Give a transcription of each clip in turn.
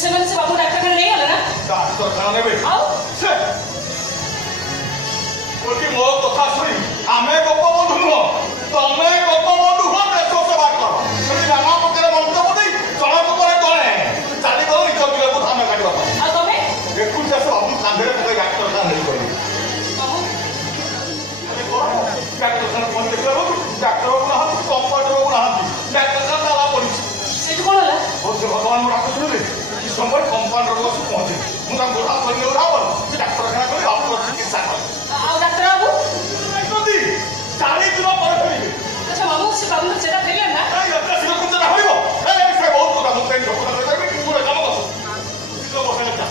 से बाबू डाक्तरखाना नहीं गले ना डाक्तरखाना नेबे आओ से बोलकी मो कथा सुनी आमे गप बंधु नुह तमे गप बंधु हो देश सेवा कर सेठी नाना प्रकार मंतव्य देई चला पकड़े तळे चाली गो निज बिल को धान काटिबा आ तमे देखु जे सब बाबू कांधरे पकड़ डाक्तरखाना नहीं करी बाबू अरे कोन डाक्तरखाना कोन देखला डाक्टर को ना कंपाउंडर को ना डाक्तरखाना ताला पड़ी सेठ कोन होला ओ जे भगवान को डाक्टर सुनिले कि समय कंपाउंडर को पहुंचे मुदा गोरा करले उड़ावल से डाक्तरखाना करे आपको चिकित्सा कर आओ डॉक्टर बाबू नदी 40 दिन पर फेरिबे अच्छा बाबू से बाबू चेता फेरिले ना ए अपना सिर को चला होइबो ए से बहुत কথা মুতে ডক্টর করবে কি পুরো কাম করছ কিলো বসে না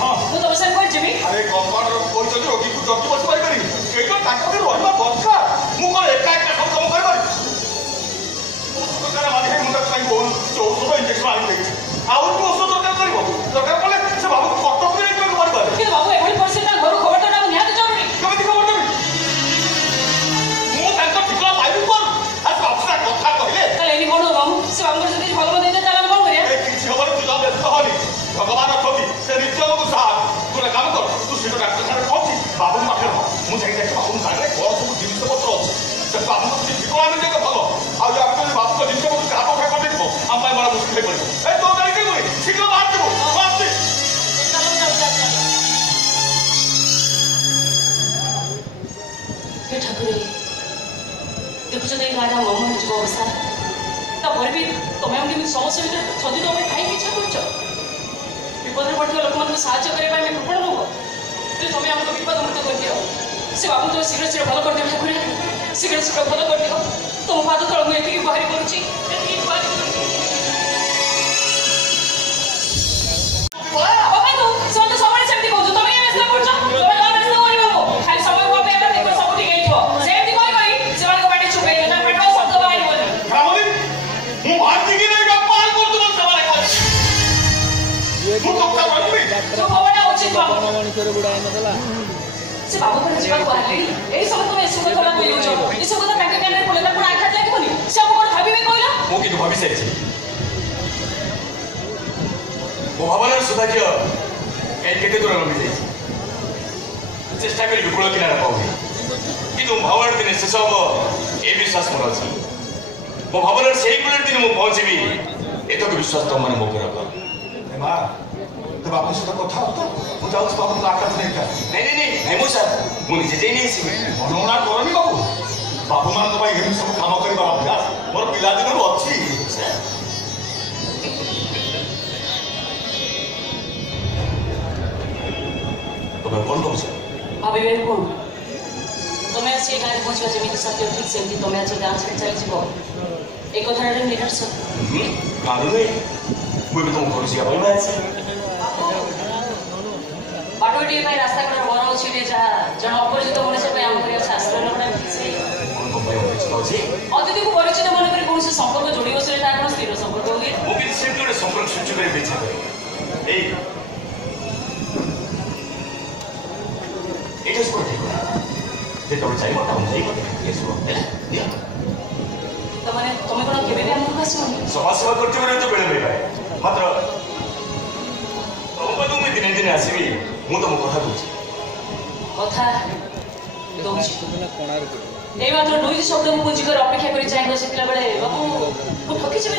हां मु तो बसन कोइ जिमी अरे कंपाउंडर को कोइ जदी रोगी को जकी बस पाई करी एतो ताका के रहबा दरकार मु को एका एका सब काम कर पारी सरकार माने मुंडा ପାଇଁ ବହୁତ ଔଷଧ ଇଞ୍ଜେକ୍ସନ ଆଣି ଦେଇଛି ଆଉ କି ଔଷଧ ଦରକାର କରିବ ଦରକାର ପଡିଲେ ସେ ବାବୁ କଟକ ରେ ନେଇକି କରିପାରେ କିନ୍ତୁ ବାबू ଏଭଳି ପରିସ୍ଥିତି ନା ଘରୁ ଖବର ତ ନିହାତି ଜରୁରୀ କେମିତି ଖବର ଦେବି ମୁଁ ତାଙ୍କ ଠିକଣା ପାଇବି କୋନ ଆজ ଅଫିସର କଥା କହିଲେ ତାହେଲେ ଏନି କୋଣ ବାबू ସେ ବାବୁଙ୍କର ଯଦି ଭଲ ମନ୍ଦ ହେଇଥାଏ ତାହେଲେ ଆମେ କଣ କରିବା ଏ କିଛି ହବନି ତୁ ଯା ବ୍ୟସ୍ତ ହନି ଭଗବାନ ଅଛନ୍ତି ସେ ନିତ୍ୟକୁ ସାହା ତୁ ଗୋଟେ କାମ କର ତୁ ଶୀଘ୍ର ଡାକ୍ତରଖାନାରେ ପହଞ୍ଚି ବାବୁଙ୍କ ପାଖରେ ରହ ମୁଁ ଯାଇକି ଦେଖେ ବାବୁଙ୍କ ଗାଡ଼ିରେ କଣ ସବୁ ଜିନିଷ ପତ୍ର ଅଛି ସେ ବାବୁଙ୍କ କିଛି ଠିକଣା ମିଳିଲେ ଭଲ ଆଉ ଯଦି ବାବୁଙ୍କ ଜିନିଷ ପତ୍ର କାହା ପାଖରେ କରିଦେଇଥିବ ଆମ ପାଇଁ ବଡ଼ ମୁସ୍କିଲ ପଡ଼ିବ ଏ ତୋ ଗାଡ଼ି କେମିତି ଶୀଘ୍ର ବାହାରିଯିବୁ ବାହାରୁଛି हे ठाकुर देखुछ तो गाँव मम हो अवस्था तापर भी तुम्हें आम समस्या भर छदी दे कहीं इच्छा कर विपद में पड़े लोक मैं साहय करने कृपण नुह तुम्हें आमको विपद मुक्त कर दियो से बाबू तुम शीघ्र शीघ्र भल कर दियो ठाकुर शीघ्र शीघ्र भल कर दियो तुम पाद तल मुझे बाहरी करुच्ची से बाबू पर जीवा को आले ए सब तुम एसु को थोड़ा कोइ होछ ए सब तो काके काने पड़ेला कोन आघात लागबोनी से हम कोन भाबिबे कहला मो कि भाबी साइछि मो भावना सुधाक्य ए केते दूर लंबी जाइछि चेष्टा करी विपुल किनारा पाउनी कि तुम भावना दिन से सब ए विश्वास मोर अछि मो भावना सेही कुल दिन मो पहुंचबी एतो के विश्वास तुम मन मो पर कर ए मां तो बापू से कथा हो तो मु जाउछ बापू को आकाश नहीं था नहीं हेमू सर मु निजे जे नहीं सी मनोना करनी बापू बापू मान तो भाई हम सब काम करबा अभ्यास मोर पिला दिन रो अछि तो मैं कौन कहूँ अभी वे कौन तुम्हें से गाँव पहुँचवा जमी सत्य ठीक से तुम्हें आज गाँव छाड़ चली जीव एक कथा निरर्थ गाँव में मुझे तुम घर से बोलना है बाटोटी भाई रास्ता कड़ा बर अच्छी जन अपरिचित मनुष्य आम कर आश्रय अतिथि को परिचित मन कर कौन संपर्क जोड़ बसले कौन स्थिर संपर्क हुए संपर्क सृष्टि कर तुम्हें कौन के समाज सेवा करते बेले पाए मात्र तुम दिने दिने आसबि मु तुम कथा दूची कथा ए मात्र दुई शब्द को पुंजी कर अपेक्षा करी चाहे बसितला बेले बाबू मु ठकी जेबे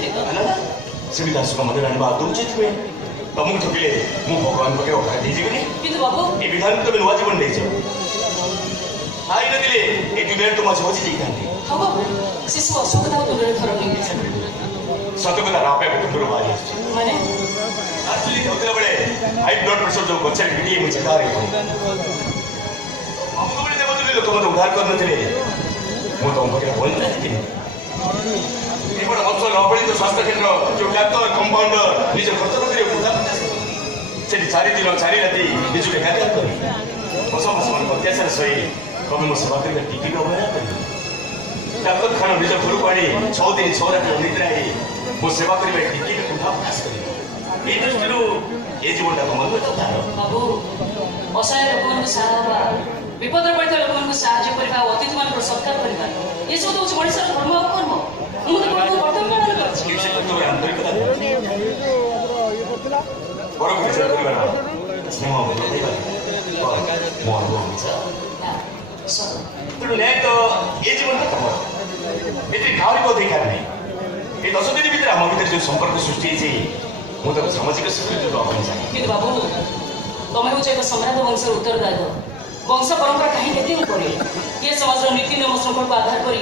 से दास को मदे रानी बात दूची तुमे तुमको ठकिले मु भगवान को अफा दे जेबे किंतु बाबू ए विधान तो नुवा जीवन दे जे आई न दिले ए दुनिया तुम आज होची जीता हां बाबू शिशु असुखता को तुरे धरनी सतकता रापे को तुरो बारी माने एक्चुअली होतला बड़े हाई ब्लड प्रेशर जो बच्चा के लिए मुझे कार है हमको बड़े देव तुले लोक मत उद्धार करन थिले मु तो हमके बोल नहीं थी ए बड़ा अवसर लबड़ी तो स्वास्थ्य केंद्र जो डाक्टर कंपाउंडर निज खर्च करते उद्धार से 4 दिन 4 राति निज के कार्य कर समस्त मन अत्याचार सही कभी मो सेवा करके टिकी न होया डाक्टर खाना निज घर को आनी 6 दिन 6 राति निद्रा ही मो सेवा करबे टिकी के उठा प्रयास करी ए दृष्टिରୁ ए जीवनटा मन में था बाबू असहाय लोक साहा विपद पड़ता लोक साहय करवा अतिथि मान सत्कार करवा ये सब तो मनुष्य धर्म और कर्म मुझे कर्तव्य पालन कर ବଡ଼ ପରିଚୟ କରିବାର ସ୍ନେହ ଭଲ ପାଇବାର ମୋ ଅନୁଭବ ମିଛ ତେଣୁ ନ୍ୟାୟ ତ ଏ ଜୀବନଟା ତମର ଏଥିରେ କାହାରି ବୋଧ ଅଧିକାର ନାହିଁ ଏ 10 ଦିନ ଭିତରେ ଆମ ଭିତରେ ଯେଉଁ ସମ୍ପର୍କ ସୃଷ୍ଟି ହେଇଛି ମୁଁ ତାକୁ ସାମାଜିକ ସ୍ୱୀକୃତି ଦେବା ପାଇଁ ଚାହେଁ କିନ୍ତୁ ବାବୁ ତମେ ହେଉଛି ଏକ ସମ୍ରାଟ ବଂଶର ଉତ୍ତରଦାୟିତ୍ୱ ବଂଶ ପରମ୍ପରା କାହିଁକି ଏତେ ଉପରେ ଏ ସମାଜର ନୀତି ନିୟମ ଶୃଙ୍ଖଳକୁ ଆଧାର କରି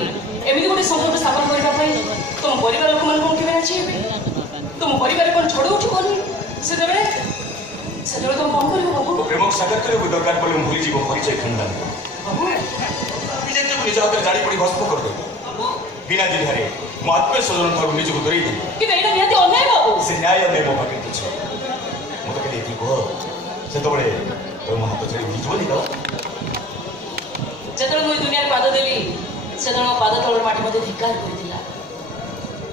ଏମିତି ଗୋଟେ ସମ୍ପର୍କ ସ୍ଥାପନ କରିବା ପାଇଁ ତୁମ ପରିବାର ଲୋକମାନେ କ'ଣ କେବେ ରାଜି ହେବେ ତୁମ ପରିବାର କ'ଣ ଛଡ଼ ଉଠିବନି ସେତେବେଳେ ତମେ କ'ଣ କରିବ ବାବୁ ପ୍ରେମକୁ ସାକାର କରିବାକୁ ଦରକାର ପଡ଼ିଲେ ମୁଁ ଭୁଲିଯିବ ପରିଚୟ ଖଣ୍ଡନ ବାବୁ ନିଜକୁ ନିଜ ହାତରେ ଜାଡ଼ି ପଡ଼ି ଭସ୍ମ କରିଦେବ ବିନା ଦ୍ୱିଧାରେ ମୋ ଆତ୍ମୀୟ ସ୍ୱଜନ ଠାରୁ ନିଜକୁ ଦୂରେଇ ଦେବି କିନ୍ତୁ ଏଇଟା ନିହାତି ଅନ୍ୟାୟ ବାବୁ ସେ ନ୍ୟାୟ ଅନ୍ୟାୟ ମୋ ପାଖରେ କିଛି ମୁଁ ତ ଖାଲି ଏତିକି କୁହ ସେତେବେଳେ ତୋର ମୋ ହାତ ଛାଡ଼ି ଉଠିଯିବନି ତ ଯେତେବେଳେ ମୁଁ ଏ ଦୁନିଆରେ ପାଦ ଦେଲି ସେତେବେଳେ ମୋ ପାଦ ତଳର ମାଟି ମୋତେ ଧିକ୍କାର କରିଥିଲା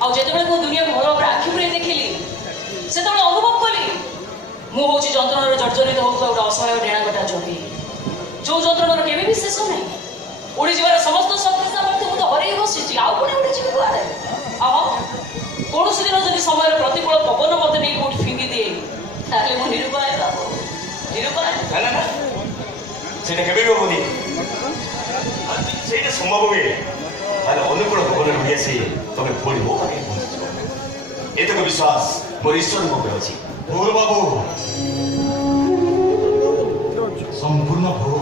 ଆଉ ଯେତେବେଳେ ମୁଁ ଦୁନିଆକୁ ଭଲ ଭାବରେ ଆଖି ପୁରେଇ ଦେଖିଲି ସେତେବେଳେ ଅନୁଭବ କଲି ମୁଁ ହେଉଛି ଯନ୍ତ୍ରଣାର ଜର୍ଜରିତ ହେଉଥିବା ଗୋଟେ ଅସହାୟ ଡେଣାଗଟା ଜଗି ଯେଉଁ ଯନ୍ତ୍ରଣାର କେବେ ବି ଶେଷ ନାହିଁ ଉଡ଼ିଯିବାର ସମସ୍ତ ଶକ୍ତି ସାମର୍ଥ୍ୟ ମୁଁ ତ ହରେଇ ବସିଛି ଆଉ ପୁଣି ଉଡ଼ିଯିବି କୁଆଡ଼େ ଆଉ କୌଣସି ଦିନ ଯଦି ସମୟର ପ୍ରତିକୂଳ ପବନ ମୋତେ ନେଇ କୋଉଠି ଫିଙ୍ଗି ଦିଏ ତାହେଲେ ମୁଁ ନିରୁପାୟ ବାବୁ ନିରୁପାୟ ନା ନା ସେଇଟା କେବେ ବି ହବନି ସେଇଟା ସମ୍ଭବ ହୁଏ ତାହେଲେ ଅନୁକୂଳ ପବନରେ ଉଡ଼ି ଆସି ତମେ ପୁଣି ମୋ ପାଖରେ ପହଞ୍ଚିଯିବ ଏତକ ବିଶ୍ୱାସ ମୋର ଈଶ୍ୱରଙ୍କ ଉପରେ ଅଛି ଭୁଲ ବାବୁ ସମ୍ପୂର୍ଣ୍ଣ ଭୁଲ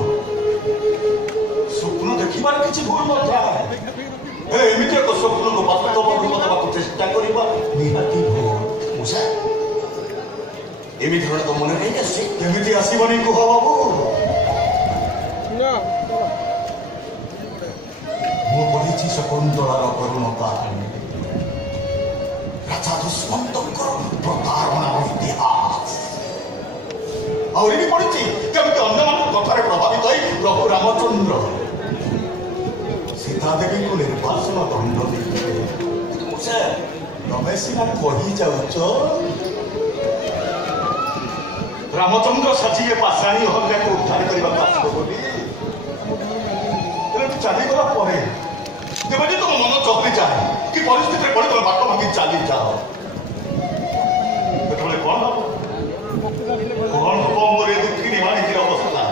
ସ୍ୱପ୍ନ ଦେଖିବାର କିଛି ଭୁଲ ନଥାଏ ହେଲେ ଏମିତି ଏକ ସ୍ୱପ୍ନକୁ ବାସ୍ତବ ରୂପ ଦେବାକୁ ଚେଷ୍ଟା କରିବା ନିହାତି ଭୁଲ ମୂଷା ଏମିତି ଧାରଣା ତ ମନେ ନାହିଁ ଆସେ କେମିତି ଆସିବନି କୁହ ବାବୁ ମୁଁ ପଢ଼ିଛି ଶକୁନ୍ତଳାର କରୁଣ କାହାଣୀ ରାଜା ଦୁଷ୍ମନ୍ତଙ୍କର ପ୍ରତାରଣାର ଇତିହାସ ଆହୁରି ବି ପଢ଼ିଛି କେମିତି ଅନ୍ୟମାନଙ୍କ କଥାରେ ପ୍ରଭାବିତ ହୋଇ ପ୍ରଭୁ ରାମଚନ୍ଦ୍ର ସୀତା ଦେବୀଙ୍କୁ ନିର୍ବାସନ ଦଣ୍ଡ ଦେଇଥିଲେ ତମେ ସିନା କହି ଯାଉଛ ରାମଚନ୍ଦ୍ର ସାଜିଏ ପାଷାଣୀ ହତ୍ୟାକୁ ଉଦ୍ଧାର କରିବାକୁ ଆସିବ ବୋଲି ଚାଲିଗଲା ପରେ ତେବେ ଯେ ତମ ମନ ଚହଲି ଯାଏ କି ପରିସ୍ଥିତିରେ ପଡ଼ି ତମେ ବାଟ ଭାଙ୍ଗି ଚାଲିଯାଅ ସେତେବେଳେ କଣ ହବ ମୋର ଏ ଦୁଃଖିନୀ ମାଣିକୀର ଅବସ୍ଥା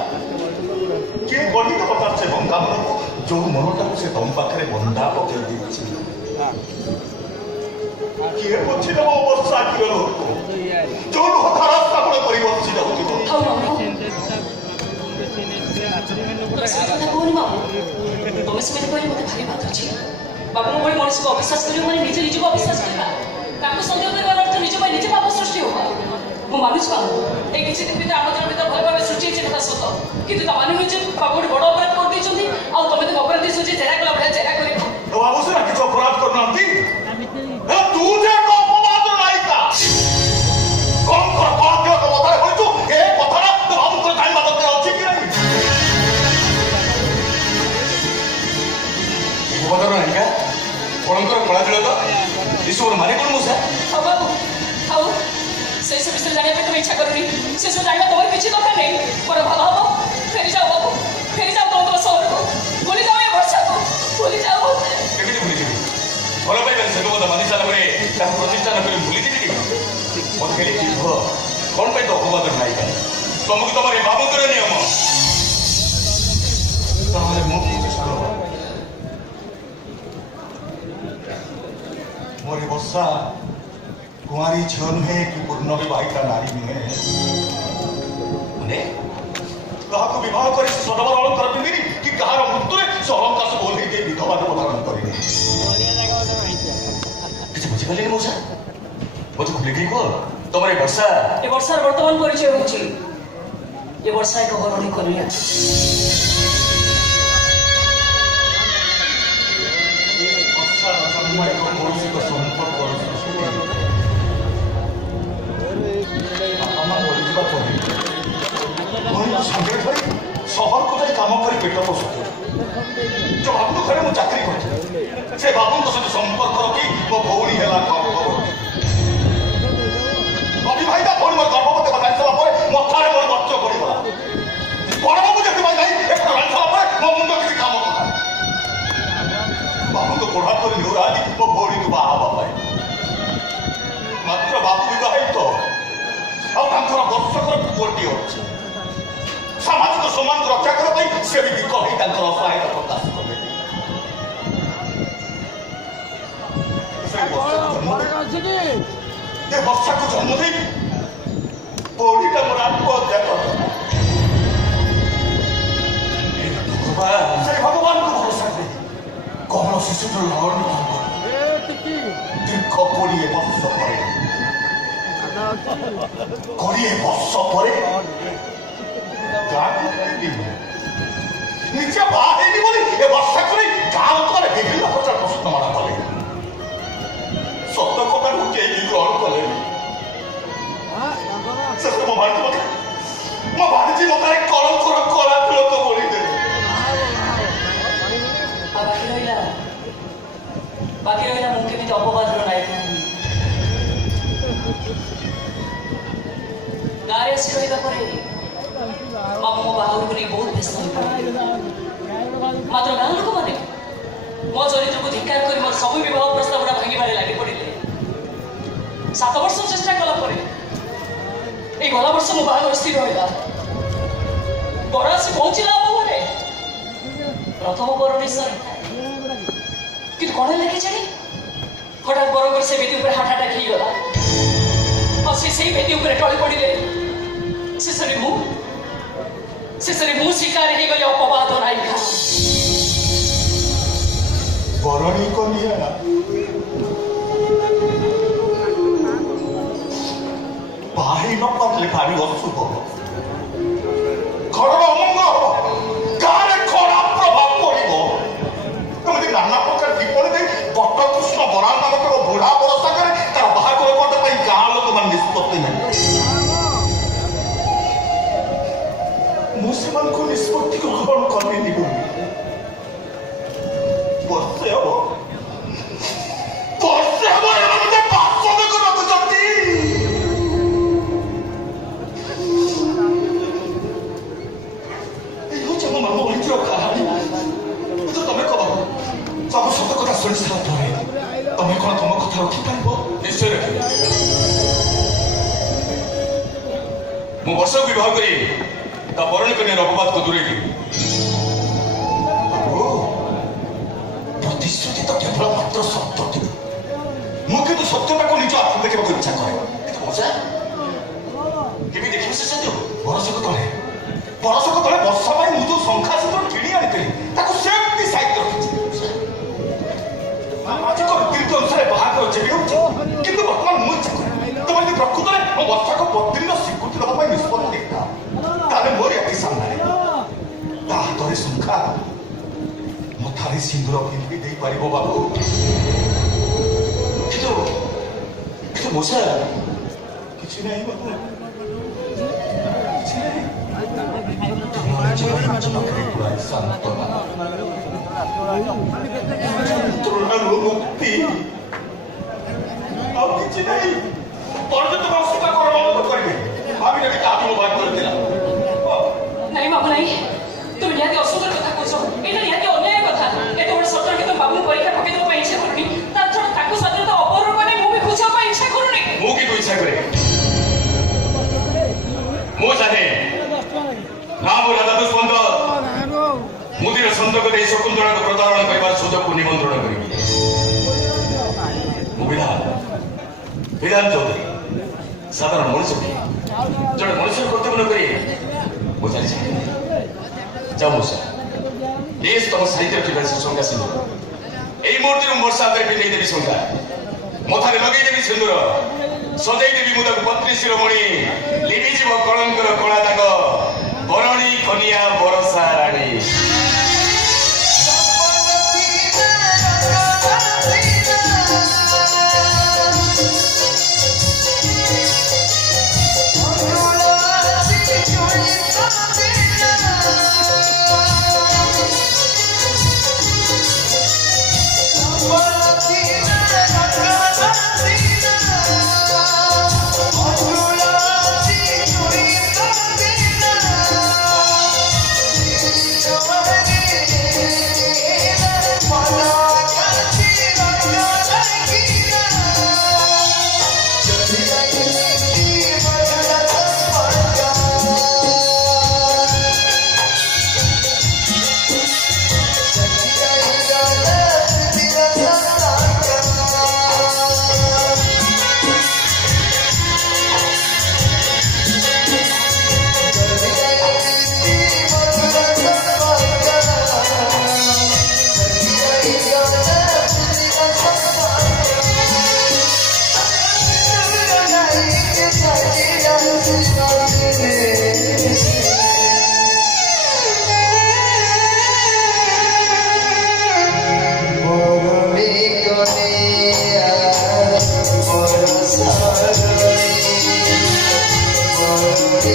କିଏ ଗଢ଼ିଦବ ତାର ସେ ବନ୍ଧା ମନକୁ ଯୋଉ ମନଟାକୁ ସେ ତମ ପାଖରେ ବନ୍ଧା ପକେଇ ଦେଇଛି କିଏ ବୁଝିଦବ ବର୍ଷା ଆଖିର ଲୋକ ଯୋଉ ଲୋକ ରାସ୍ତା ଗୁଡ କରି ବସି ଯାଉଥିବ ତମେ ସେମିତି କହିଲେ ମୋତେ ଭାରି ବାଧୁଛି ବାବୁଙ୍କ ଭଳି ମଣିଷକୁ ଅବିଶ୍ୱାସ କରିବ ମାନେ ନିଜେ ନିଜକୁ ଅବିଶ୍ୱାସ କରିବା ତାଙ୍କୁ ସନ୍ଦେହ କରିବାର ଅର୍ଥ ନିଜ ପାଇଁ ନିଜେ ପାପ ସୃଷ୍ଟି ହବ ମୁଁ ମାନୁଛି ବାବୁ ଏଇ କିଛି ଦିନ ଭିତରେ ଆମ ଜଣ ଭିତରେ ଭଲ ଭାବେ ସୃଷ୍ଟି ହେଇଛି କଥା ସତ କିନ୍ତୁ ତାମାନେ ନିଜେ ବାବୁ ଗୋଟେ ବଡ଼ ଅପରାଧ କରିଦେଇଛନ୍ତି ଆଉ ତମେ ତ ଅପରାଧୀ ସୂଚି ଜେରା କଲା ଭଳିଆ ଜେରା କରିବ ବାବୁ ସେଟା କିଛି ଅପରାଧ କରୁନାହାନ୍ତି ତୁ ଯେ ଅପବାଦ ନାୟିକା କଣ କଥାରେ କହିଛୁ ଏ କଥାଟା ତ ବାବୁଙ୍କର ଜାଣିବା ଦରକାର ଅଛି କି ନାହିଁ ଅପବାଦ ନାୟିକା କଣଙ୍କର କଳାଜଳ ତ ଏସବୁର ମାନେ କଣ ମୁଁ ସାର୍ ହଉ ବାବୁ ହଉ ସେସବୁ ବିଷୟରେ ଜାଣିବା ପାଇଁ ତମେ ଇଚ୍ଛା କରୁନି ସେସବୁ ଜାଣିବା ତମର କିଛି ଦରକାର ନାହିଁ ମୋର ଭଲ ହବ ଫେରିଯାଅ ବାବୁ ଫେରିଯାଅ ତମ ସହରକୁ ଭୁଲିଯାଅ ଏ ବର୍ଷାକୁ ଭୁଲିଯାଅ କେମିତି ଭୁଲିଯିବି ଭଲ ପାଇବାନି ସେ କଥା ମାନି ସାରିଲା ପରେ ତାକୁ ପ୍ରତିଷ୍ଠାନ କରି ଭୁଲିଯିବି କି ମତେ ଖାଲି କୁହ କଣ ପାଇଁ ତ ଅପବାଦ ନାୟିକା ତମକୁ ତମର ଏ ବାବୁଙ୍କର ନିୟମ ତାହେଲେ ମୁଁ ମୋର ବର୍ଷା କୁଆରୀ ଝିଅ ନୁହେଁ କି ପୂର୍ଣ୍ଣ ବିବାହିତା ନାରୀ ନୁହେଁ ମାନେ କାହାକୁ ବିବାହ କରି ସଦବର ଅଳଙ୍କାର ପିନ୍ଧିନି କି କାହାର ମୃତ୍ୟୁରେ ସେ ଅଳଙ୍କାର ସବୁ ଓହ୍ଲେଇ ଦେଇ ବିଧବା ଅବଧାରଣ କରିନି କିଛି ବୁଝିପାରିଲେନି ମଉସା ମତେ ଖୋଲିକି କୁହ ତମର ଏ ବର୍ଷାର ବର୍ତ୍ତମାନ ପରିଚୟ ହେଉଛି ଏ ବର୍ଷା ଏକ ବରଣୀ କନ୍ୟା ସହରକୁ ଯାଇ କାମ କରି ପେଟ ପୋଷୁଛି ଯୋଉ ବାବୁଙ୍କ ଘରେ ମୁଁ ଚାକିରି କରିଛି ସେ ବାବୁଙ୍କ ସହିତ ସମ୍ପର୍କ ରଖି ମୋ ଭଉଣୀ ହେଲା ଅବିବାହିତା ଭଉଣୀ ମୋର ଗର୍ଭବତୀ କଥା ଜାଣିସାରିଲା ପରେ ମଥାରେ ମୋର ଗଛ ପଡ଼ିଗଲା ବଡ଼ ବାବୁ ଯେଥିପାଇଁ ନାହିଁ ଏଥର ଜାଣିସାରିଲା ପରେ ମୋ ମୁଣ୍ଡ କିଛି କାମ କଲା ବାବୁଙ୍କ ଗୋଡ଼ ହାତରେ ଲୁରା ଆଣି ମୋ ଭଉଣୀକୁ ବାହା ହେବା ପାଇଁ ମାତ୍ର ବାବୁ ବିବାହିତ ଆଉ ତାଙ୍କ ବର୍ଷକର ପୁଅଟିଏ ଅଛି। ସାମାଜିକ ସମ୍ମାନକୁ ରକ୍ଷା କରିବା ପାଇଁ ସେ ବି କହି ତାଙ୍କର ଅସହାୟତା ପ୍ରକାଶ କଲେ। ଏ ବର୍ଷାକୁ ଜନ୍ମ ଦେଇ ବଢିଟା ମୋର ଆତ୍ମହତ୍ୟା କରିଦେଲା। ସେଇ ଭଗବାନଙ୍କୁ ଭରସା କରି କଣ ଶିଶୁର ଲାଳନ ଦୀର୍ଘ 20 ବର୍ଷ ପରେ 20 ବର୍ଷ ପରେ ନିଜେ ବାହା ହେଇନି ବୋଲି ଏ ବର୍ଷା କରି ଗାଁ ଲୋକମାନେ ବିଭିନ୍ନ ପ୍ରକାର ପ୍ରଶ୍ନମାନ କଲେ। ସତ କଥାକୁ କେହି ଗ୍ରହଣ କଲେନି। ଶେଷରେ ମୋ ଭାଣିଜୀ ମତେ କଳଙ୍କର କଳା ତିଳକ ବୋଳିଦେଲେ। ବାକି ରହିଲା ମୁଁ କେମିତି ଅପବାଦର ନାୟକ ଗାଁରେ ଆସି ରହିବା ପରେ ବାପା ମୋ ବାହାଘରକୁ ନେଇ ବହୁତ ବ୍ୟସ୍ତ ହୋଇପଡ଼ିଲେ। ମାତ୍ର ଗାଁ ଲୋକମାନେ ମୋ ଚରିତ୍ରକୁ ଧିକ୍କାର କରି ମୋର ସବୁ ବିବାହ ପ୍ରସ୍ତାବଟା ଭାଙ୍ଗିବାରେ ଲାଗି ପଡ଼ିଲେ। 7 ବର୍ଷ ଚେଷ୍ଟା କଲା ପରେ এই গলা বর্ষ ମୋ ବାହାଘର ସ୍ଥିର ହେଲା। ବର ଆସି ପହଞ୍ଚିଲା ଆମ ଘରେ। ପ୍ରଥମ ବରଟି ସରିଥାଏ, କିନ୍ତୁ କଣ ହେଲା କେଜାଣି ହଠାତ୍ ବରଙ୍କର ସେ ବେଦୀ ଉପରେ ହାର୍ଟ ଆଟାକ୍ ହେଇଗଲା। ଆଉ ସେ ସେଇ ବେଦୀ ଉପରେ ଟଳି ପଡ଼ିଲେ। ଶେଷରେ ମୁଁ ଶିକାର ହେଇଗଲି ଅପବାଦ ନାୟିକା। ବରଣୀ କନ୍ୟା ବାହାରି ନ ପାରିଲେ ଭାରି ଅଶୁଭ, ଘରର ଅମଙ୍ଗଳ ହବ, ଗାଁରେ ଖରାପ ପ୍ରଭାବ ପଡିବ। ଏମିତି ନାନା ପ୍ରକାର ବିପଣି ଦେଇ ବଟକୃଷ୍ଣ ବରାଳ ନାମକ ବୁଢା ବର ସାଙ୍ଗରେ ତାର ବାହାଘର କରିବା ପାଇଁ ଗାଁ ଲୋକମାନେ ନିଷ୍ପତ୍ତି ନେଲେ। ମୁଁ ସେମାନଙ୍କୁ ନିଷ୍ପତ୍ତିକୁ ଗ୍ରହଣ କଲିନି ବୋଲି ବର୍ଷେ ହବ ଏମାନେ ବାସନ ରଖୁଛନ୍ତି। ତମେ କହ ସବୁ ସତ କଥା ଶୁଣି ସାରିଲା ପରେ ତମେ କଣ ତମ କଥା ରଖିପାରିବ? ନିଶ୍ଚୟ ରଖିବି। ମୁଁ ବର୍ଷକୁ ବିବାହ କରି ତା ବରଣୀ କନ୍ୟାର ଅପବାଦକୁ ଦୂରେଇବି। ପ୍ରତିଶ୍ରୁତି ତ କେବଳ ମାତ୍ର ସତ୍ୟ ଥିବ। ମୁଁ କିନ୍ତୁ ସତ୍ୟଟାକୁ ନିଜ ଆଖି ଦେଖିବାକୁ ଇଚ୍ଛା କରେ। କେମିତି ଦେଖିବି ସେ ସତ୍ୟ? ବର୍ଷକ ତଳେ ବର୍ଷା ପାଇଁ ମୁଁ ଯୋଉ ଶଙ୍ଖା ସୂତ୍ର କିଣି ଆଣିଥିଲି ତାକୁ ସେମିତି ସାଇତି ରଖିଛି। ସାମାଜିକ ରୀତି ଅନୁସାରେ ବାହାଘର ଯେବେ ହେଉଛି, କିନ୍ତୁ ବର୍ତ୍ତମାନ ମୁଁ ଇଚ୍ଛା କରେ ତମେ ଯଦି ପ୍ରକୃତରେ ମୋ ବର୍ଷାକୁ ପତ୍ନୀର ସ୍ୱୀକୃତି ଦେବା ପାଇଁ ନିଷ୍ପତ୍ତି ନେଇଥାଅ, ତାହେଲେ ମୋର ଆଖି ସାମ୍ନାରେ ତା ହାତରେ ଶଙ୍ଖା ମଥାରେ ସିନ୍ଦୁର ପିନ୍ଧି ଦେଇପାରିବ ବାବୁ। କିନ୍ତୁ ମଉସା କିଛି ନାହିଁ ବାବୁ, କିଛି ନାହିଁ। ମୁକ୍ତି ଆଉ କିଛି ନାହିଁ। ପର୍ଯ୍ୟନ୍ତ ଅସୁବିଧା କରିବେ ଭାବି ନେବି କାହାକୁ ମୋ ବାଦ କରିଥିଲା। ନାଇଁ ବାବୁ ନାଇଁ, তুমি ନିହାତି ଅସୁନ୍ଦର କଥା କହୁଛ। ଏଇଟା ନିହାତି ଅନ୍ୟାୟ କଥା। ଏତେ ବଡ଼ ସତରେ କିନ୍ତୁ ବାବୁଙ୍କୁ ପରୀକ୍ଷା ପକେଇ ଦେବା ପାଇଁ ଇଚ୍ଛା କରୁନି। ତାର ଛଡ଼ା ତାକୁ ସ୍ୱାଧୀନତା ଅପହରଣ କରି ମୁଁ ବି ଖୋଜିବା ପାଇଁ ଇଚ୍ଛା କରୁନି। ମୁଁ କିନ୍ତୁ ଇଚ୍ଛା କରେ। ମୁଁ ଚାହେଁ ମୋ ରାଧା ଦୁଷ୍ମନ୍ତ ମୁଦିର ସନ୍ତକ ଦେଇ ଶକୁନ୍ତଳାକୁ ପ୍ରତାରଣା କରିବାର ସୁଯୋଗକୁ ନିମନ୍ତ୍ରଣ କରିବି। ମୁଁ ବିଧାନ ଚୌଧୁରୀ ସାଧାରଣ ମଣିଷ ଜଣେ ମଣିଷର କର୍ତ୍ତବ୍ୟ କରି ମୁଁ ଚାଲିଛି। ଯାଉ ମଉସା, ତମ ସାହିତ୍ୟ ଥିବା ସେ ଶଙ୍କା ସିନ୍ଦୁର ଏଇ ମୁହୂର୍ତ୍ତରେ ମୁଁ ବର୍ଷା ହାତରେ ପିନ୍ଧେଇ ଦେବି। ଶଙ୍କା ମଥାରେ ଲଗେଇଦେବି ସିନ୍ଦୁର, ସଜେଇ ଦେବି ମୁଁ ତାକୁ ପତ୍ନୀ ଶିରୋମଣି। ଲିଭିଯିବ କଳଙ୍କର କଳା ଦାଗ, ବରଣୀ କନିଆ ବରଷା ରାଣୀ। Bye.